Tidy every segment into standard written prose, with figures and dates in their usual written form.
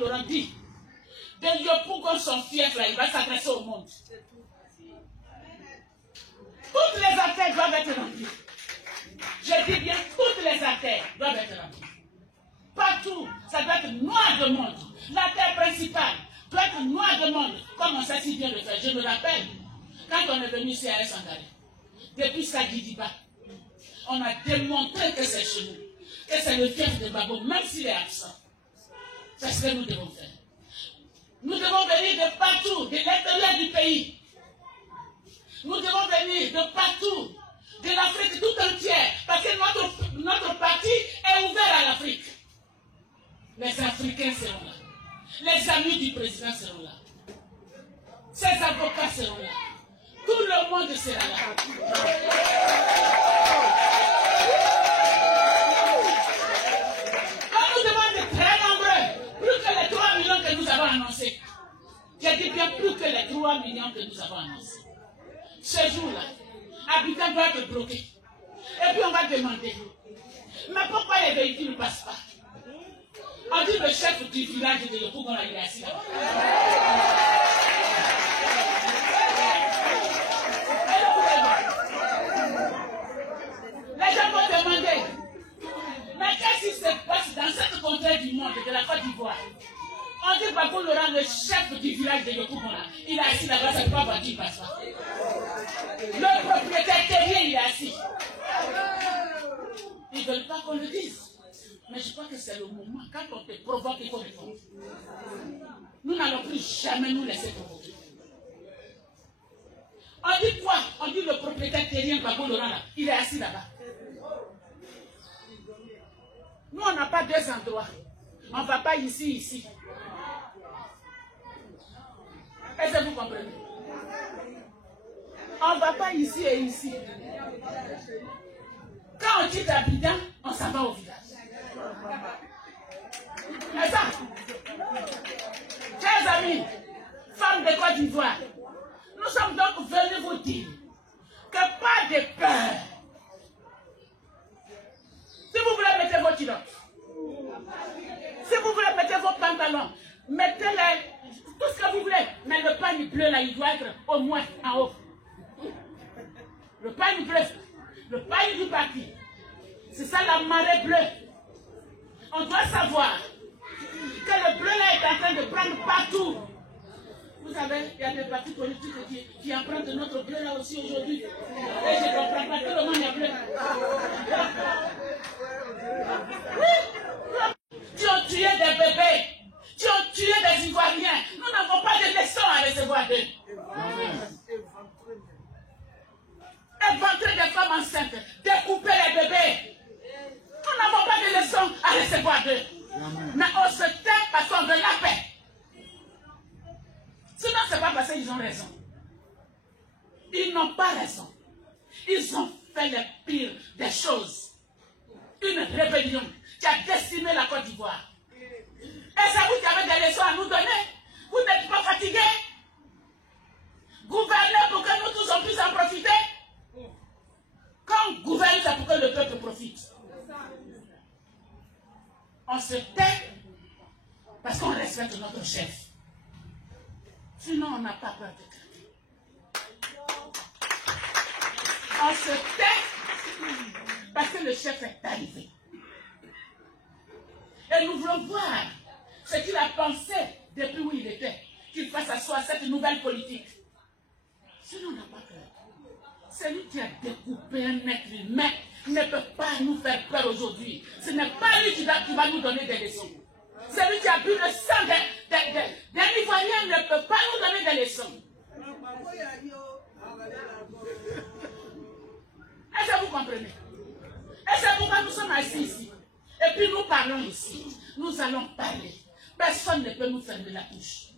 Laurent dit, de Yopougon, son fief, là, il va s'adresser au monde. Toutes les artères doivent être remplies. Je dis bien, toutes les artères doivent être remplies. Partout, ça doit être noir de monde. L'artère principale doit être noir de monde, comme on sait si bien le faire. Je me rappelle, quand on est venu ici à Sangaré, depuis Sagidiba, on a démontré que c'est chez nous, que c'est le fief de Babo, même s'il est absent. C'est ce que nous devons faire. Nous devons venir de partout, de l'intérieur du pays. Nous devons venir de partout, de l'Afrique tout entière, parce que notre parti est ouvert à l'Afrique. Les Africains seront là. Les amis du président seront là. Ses avocats seront là. Tout le monde sera là. On nous demande de très nombreux, plus que les 3 millions que nous avons annoncés. J'ai dit bien plus que les 3 millions que nous avons annoncés. Ce jour-là, Abidjan doit être bloqué. Et puis on va demander, mais pourquoi les véhicules ne passent pas? On dit le chef du village de Yopougon, il est assis là-bas. Les gens vont demander, mais qu'est-ce qui se passe dans cette contrée du monde, de la Côte d'Ivoire? On dit Babou Laurent, le chef du village de Yopougon, il est assis là-bas, ça ne peut pas voir qui passe pas. Le propriétaire terrien, il est assis. Ils ne veulent pas qu'on le dise. Mais je crois que c'est le moment. Quand on te provoque, il faut répondre. Nous n'allons plus jamais nous laisser provoquer. On dit quoi? On dit le propriétaire terrien, Babou Laurent, là, il est assis là-bas. Nous, on n'a pas 2 endroits. On ne va pas ici, ici. Est-ce que vous comprenez? On ne va pas ici et ici. Quand on dit Abidjan, on s'en va au village. Mais ça, chers amis, femmes de Côte d'Ivoire, nous sommes donc venus vous dire que pas de peur. Si vous voulez mettre vos culottes, si vous voulez mettre vos pantalons, mettez-les, tout ce que vous voulez, mais le pagne bleu là, il doit être au moins en haut. Le pagne bleu, le pagne du parti, c'est ça la marée bleue. On doit savoir que le bleu là est en train de prendre partout. Vous savez, il y a des partis politiques qui empruntent notre bleu là aussi aujourd'hui. Et je ne comprends pas, tout le monde est bleu. Oui. Tu as tué des bébés, tu as tué des Ivoiriens. Nous n'avons pas de leçons à recevoir d'eux. Éventrer des femmes enceintes, découper les bébés. Nous n'avons pas de leçons à recevoir d'eux. Mais on se tait parce qu'on veut la paix. Sinon, ce n'est pas parce qu'ils ont raison. Ils n'ont pas raison. Ils ont fait les pires des choses. Une rébellion qui a décimé la Côte d'Ivoire. Et c'est vous qui avez des leçons à nous donner. Vous n'êtes pas fatigués. Gouvernez pour que nous tous on puisse en profiter. Quand on gouverne, c'est pour que le peuple profite. On se tait parce qu'on respecte notre chef. Sinon, on n'a pas peur de craquer. On se tait parce que le chef est arrivé. Et nous voulons voir ce qu'il a pensé depuis où il était, qu'il fasse asseoir cette nouvelle politique. Sinon, on n'a pas peur. Celui qui a découpé un être humain ne peut pas nous faire peur aujourd'hui. Ce n'est pas lui qui va nous donner des leçons. Celui qui a bu le sang d'un Ivoirien ne peut pas nous donner des leçons. Est-ce que vous comprenez? Et c'est pourquoi nous sommes assis ici. Et puis nous parlons ici. Nous allons parler. Personne ne peut nous fermer la bouche.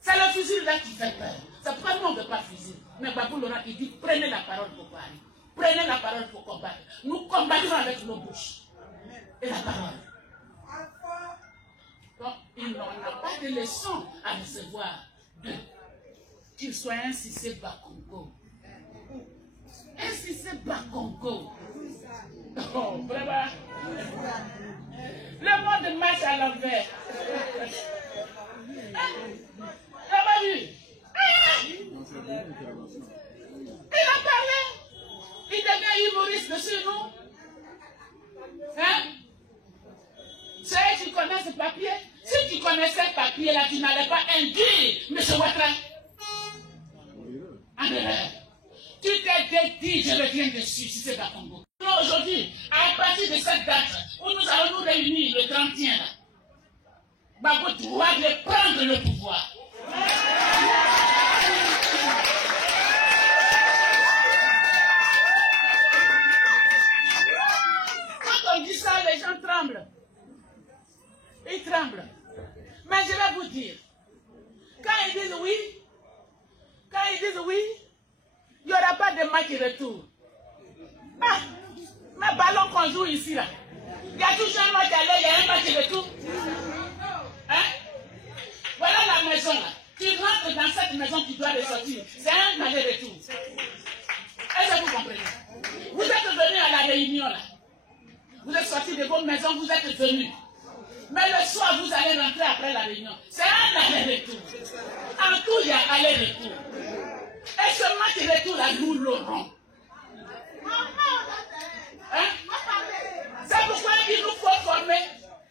C'est le fusil là qui fait peur. C'est pourquoi nous on ne veut pas fusil. Mais Babou Laurent il dit prenez la parole pour parler. Prenez la parole pour combattre. Nous combattons avec nos bouches. Et la parole. Donc, il n'en a pas de leçon à recevoir d'eux. Qu'il soit un Cissé Bakongo. Un Cissé Bakongo. Oh, vraiment. Le monde marche à l'envers. connaissais ce papier-là, tu n'allais pas induire M. Ouattara en erreur. Tu t'es dit, je reviens dessus, si c'est pas Congo. Aujourd'hui, à partir de cette date où nous allons nous réunir le 31, là, Gbagbo doit prendre le pouvoir. Quand on dit ça, les gens tremblent. Ils tremblent. Mais je vais vous dire, quand ils disent oui, il n'y aura pas de match retour. Ah, mais ballon qu'on joue ici, là, il y a toujours un match aller, il y a un match retour. Hein? Voilà la maison, là. Tu rentres dans cette maison, tu dois ressortir. C'est un aller-retour. Est-ce que vous comprenez? Vous êtes venus à la réunion, là. Vous êtes sortis de vos maisons, vous êtes venus. Mais le soir, vous allez rentrer après la réunion. C'est un aller-retour. En tout, il y a aller-retour. Et ce match-retour, là, nous l'aurons. Hein? C'est pourquoi il nous faut former,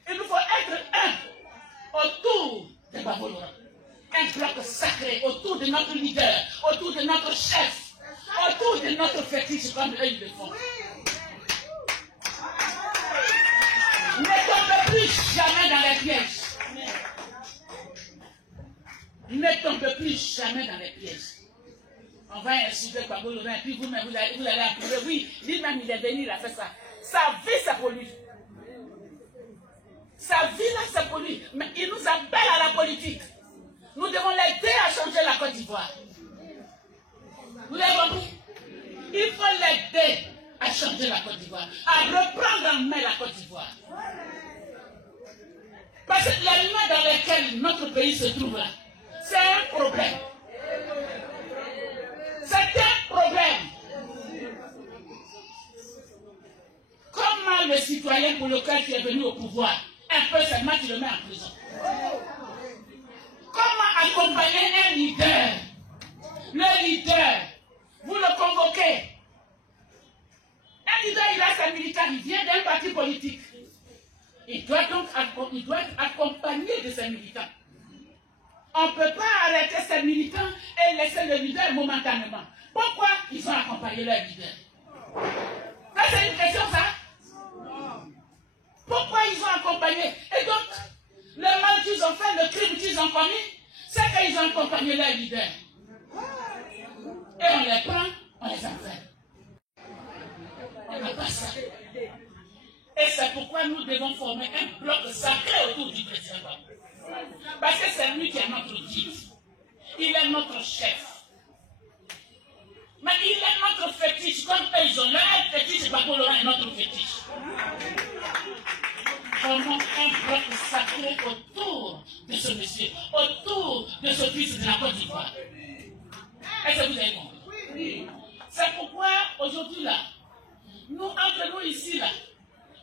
il nous faut être un autour de Gbagbo Laurent. Un bloc sacré autour de notre leader, autour de notre chef, autour de notre fétiche comme eux ils le font. Ne tombez plus jamais dans les pièges. Ne tombez plus jamais dans les pièges. On va insulter Gbagbo Laurent et puis vous-même vous allez appuyer. Oui, lui-même il est venu, il a fait ça. Sa vie c'est pour lui. Sa vie là c'est pour lui. Mais il nous appelle à la politique. Nous devons l'aider à changer la Côte d'Ivoire. Vous l'avez compris? Il faut l'aider à changer la Côte d'Ivoire, à reprendre en main la Côte d'Ivoire. Parce que les mains dans lesquelles notre pays se trouve là, c'est un problème. C'est un problème. Comment le citoyen pour lequel tu es venu au pouvoir, un peu seulement tu le mets en prison? Comment accompagner un leader? Le leader, vous le convoquez. Un leader, il a ses militants, il vient d'un parti politique. Il doit donc être accompagné de ses militants. On ne peut pas arrêter ses militants et laisser le leader momentanément. Pourquoi ils ont accompagné leur leader? Ça, c'est une question, ça? Pourquoi ils ont accompagné? Et donc, le mal qu'ils ont fait, le crime qu'ils ont commis, c'est qu'ils ont accompagné leur leader. Et on les prend, on les enferme. On n'a pas ça. Et c'est pourquoi nous devons former un bloc sacré autour du président Gbagbo. Parce que c'est lui qui est notre guide. Il est notre chef. Mais il est notre fétiche. Comme eux, ils ont leur fétiche, Gbagbo Laurent est notre fétiche. Formons un bloc sacré autour de ce monsieur, autour de ce fils de la Côte d'Ivoire. Est-ce que vous avez compris? Oui. C'est pourquoi aujourd'hui là, nous, entre nous ici là,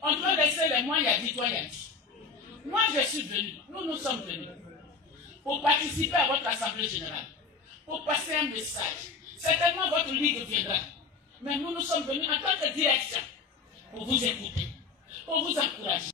on doit laisser les moyens dit, toi il a dit. Moi je suis venu, nous sommes venus pour participer à votre assemblée générale, pour passer un message. Certainement votre ligue viendra. Mais nous sommes venus en tant que direction pour vous écouter, pour vous encourager.